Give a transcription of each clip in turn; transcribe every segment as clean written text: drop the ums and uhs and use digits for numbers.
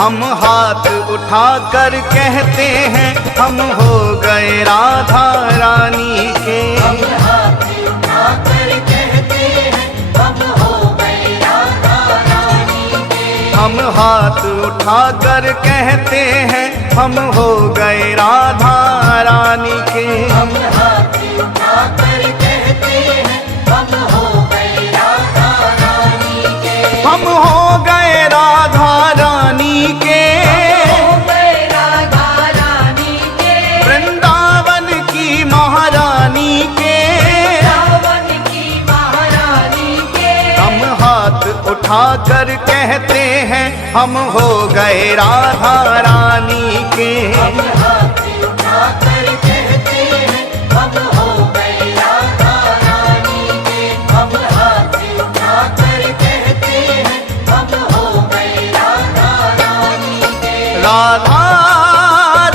हम हाथ उठाकर कहते हैं हम हो गए राधा रानी के। हम हाथ उठाकर कहते हैं हम हो गए राधा रानी के। हम हाथ उठाकर कहते हैं हम हो गए राधा रानी के। हम हाथ उठाकर कहते हैं हम हो गए राधा रानी के। हम हो गए राधा रानी के। हो गए राधा रानी के। वृंदावन की महारानी के। रावण की महारानी के। हम हाथ उठाकर कहते हैं हम हो गए राधा रानी के। हम हाथ उठाकर कहते हैं हम हो गए राधा रानी के। हम हाथ उठाकर कहते हैं हम हो गए राधा रानी के। राधा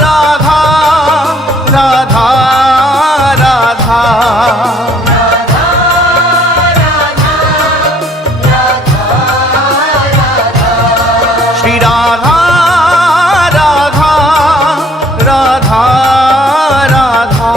राधा राधा राधा राधा राधा राधा श्री राधा राधा राधा राधा राधा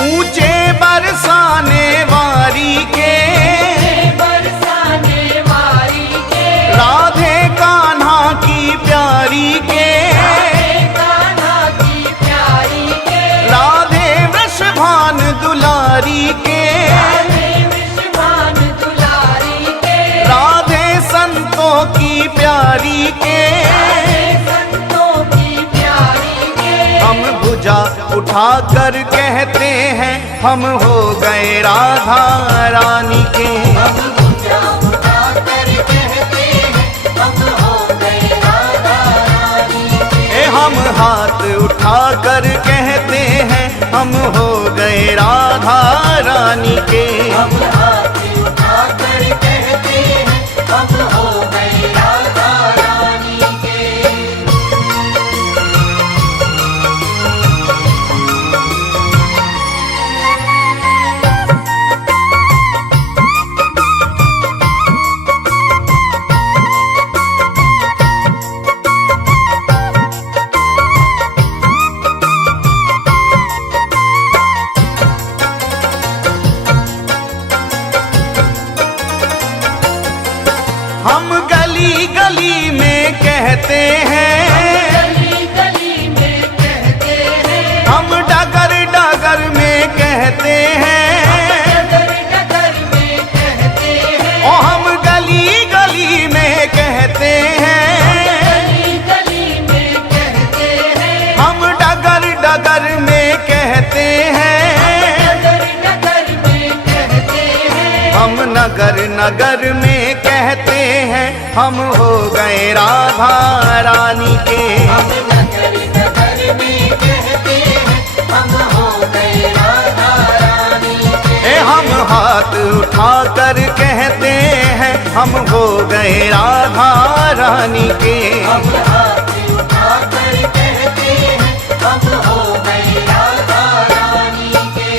ऊंचे बरसाने वारी के। बरसाने वाली के। राधे कान्हा की प्यारी के। कान्हा की प्यारी के। राधे वृषभान दुलारी के। राधे विश्वान दुलारी के। राधे संतों की प्यारी के। राधे संतों की प्यारी के। हम भुजा उठाकर कहते हैं हम हो गए राधा रानी के। हम भुजा उठाकर कहते हैं हम हो गए राधा रानी के। हम हाथ उठाकर कहते हैं हम हो गए राधा रानी के। हम हाथ उठाकर कहते हैं हम हो गए राधा रानी के। हम गली गली में कहते हैं। गली गली में कहते हैं। हम डगर डगर में कहते हैं। डगर डगर में कहते हैं। ओ हम गली गली में कहते हैं। गली गली में कहते हैं। हम डगर डगर में कहते हैं। डगर डगर में कहते हैं। हम नगर नगर में कहते हैं हम हो गए राधा रानी के। हम नगर नगर में कहते हैं हम हो गए राधा रानी के। हम हाथ उठाकर कहते हैं हम हो गए राधा रानी के। हम हाथ उठाकर कहते हैं हम हो गए राधा रानी के।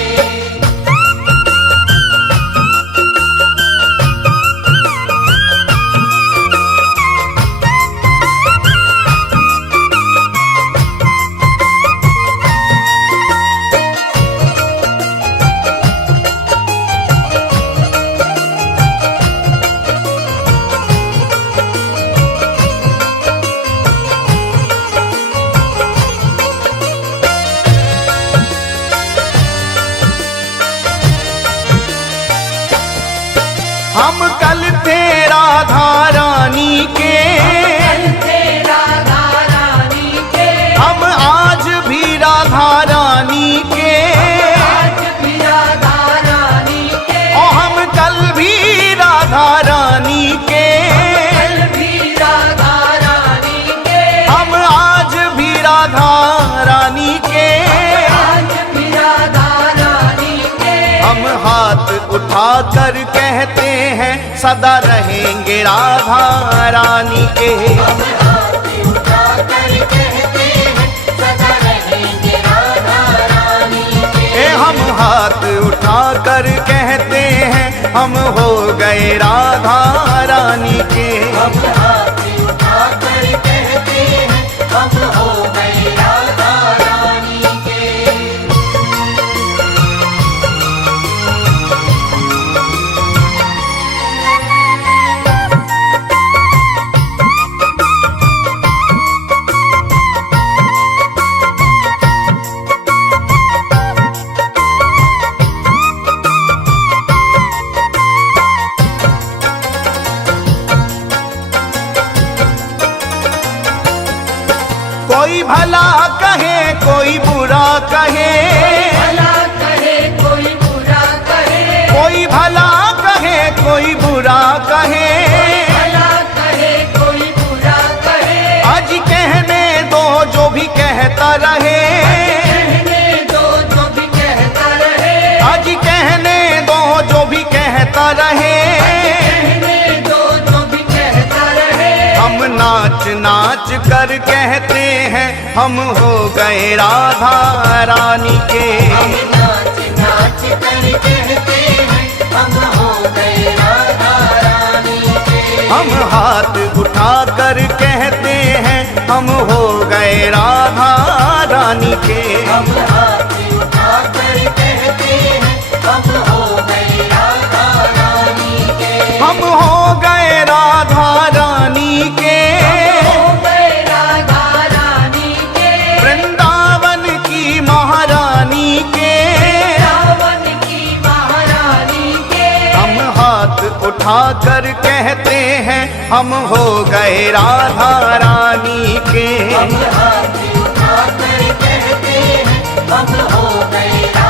हम कल थे राधा रानी के। कल थे राधा रानी के। हम आज भी राधा रानी कर कहते हैं सदा रहेंगे राधा रानी के। हम हाथ उठाकर कहते हैं सदा रहेंगे राधा रानी के। हम हाथ उठाकर कहते हैं हम हो गए राधा रानी के। हम हाथ उठाकर कहते हैं हम हो गए राधा रानी के। कोई भला कहे कोई बुरा कहे, भला कहे कोई बुरा कहे, कोई भला कहे कोई बुरा कहे, भला कहे कोई बुरा कहे। आज कहने दो जो भी कहता रहे, कहने दो जो भी कहता रहे, आज कहने दो जो भी कहता रहे। कहने दो जो भी कहता रहे। हम नाच नाच कर कहते हैं हम हो गए राधा रानी के। हम नाच नाच कर कहते हैं हम हो गए राधा रानी के। हम हाथ उठा कर कहते हैं हम हो गए राधा रानी के। हम हाथ उठाकर कहते हैं हम हो गए राधा रानी के। हम हो गए राधा रानी के। हो गए राधा रानी के। वृंदावन की महारानी के। रावण की महारानी के। हम हाथ उठा कर कहते हैं हम हो गए राधा रानी के। हम हाथ उठाकर कहते हैं हम हो गए राधा